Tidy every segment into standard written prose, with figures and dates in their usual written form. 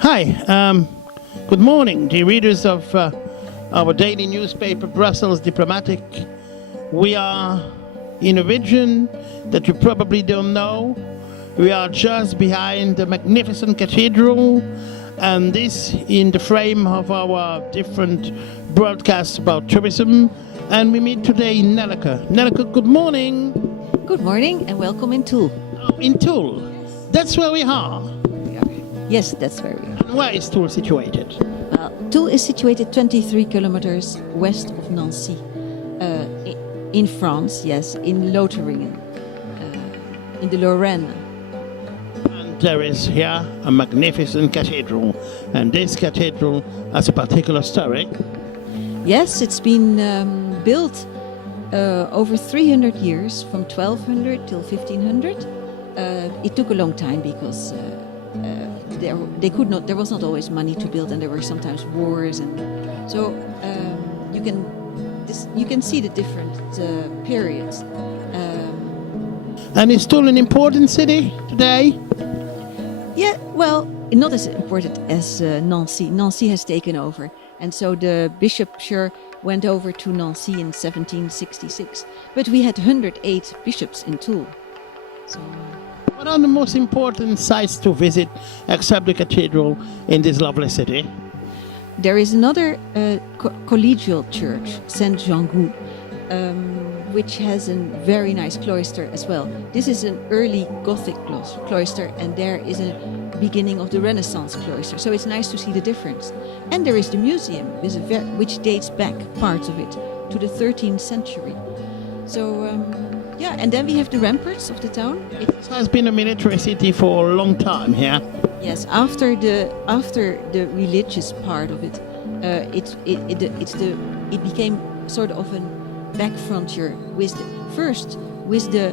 Hi, good morning, dear readers of our daily newspaper, Brussels Diplomatic. We are in a region that you probably don't know. We are just behind the magnificent cathedral, and this in the frame of our different broadcasts about tourism. And we meet today in Nelleke. Nelleke, good morning. Good morning and welcome in Toul. In Toul. That's where we are. Yes, that's where we are. And where is Toul situated? Toul is situated 23 kilometers west of Nancy, in France, yes, in Lotharingen, in the Lorraine. And there is here a magnificent cathedral, and this cathedral has a particular story. Yes, it's been built over 300 years, from 1200 till 1500. It took a long time because there was not always money to build, and there were sometimes wars, and so you can see the different periods. And is Toul an important city today? Yeah, well, not as important as Nancy. Nancy has taken over, and so the bishopshire went over to Nancy in 1766. But we had 108 bishops in Toul. So. What are the most important sites to visit except the cathedral in this lovely city? There is another collegial church, Saint Jean-Gou, which has a very nice cloister as well. This is an early Gothic cloister, and there is a beginning of the Renaissance cloister. So it's nice to see the difference. And there is the museum, which dates back parts of it to the 13th century. So. Yeah, and then we have the ramparts of the town. It has been a military city for a long time here. Yes, after the religious part of it, it became sort of a back frontier with the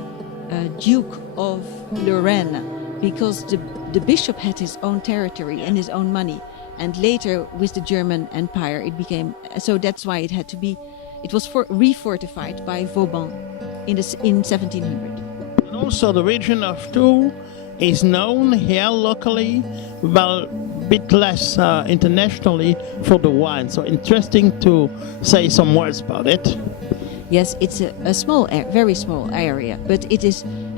Duke of Lorraine, because the bishop had his own territory and his own money, and later with the German Empire it became so. That's why it was refortified by Vauban in 1700. And also the region of Toul is known here locally, well, a bit less internationally, for the wine. So interesting to say some words about it. Yes, it's a small, very small area, but it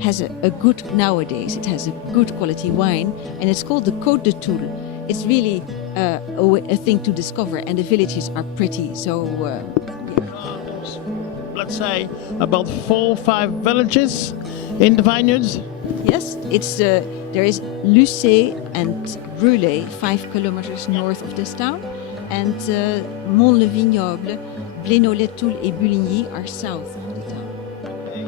has a good, nowadays it has a good quality wine, and it's called the Côte de Toul. It's really a thing to discover, and the villages are pretty. So. Let's say about 4 or 5 villages in the vineyards. Yes, there is Lucé and Brûlé, 5 kilometers north of this town, and Mont-le-Vignoble, Blénolet-Toul et Buligny are south of the town. Okay.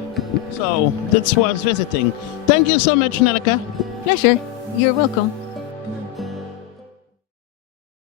So that's worth visiting. Thank you so much, Nelleke. Pleasure. You're welcome.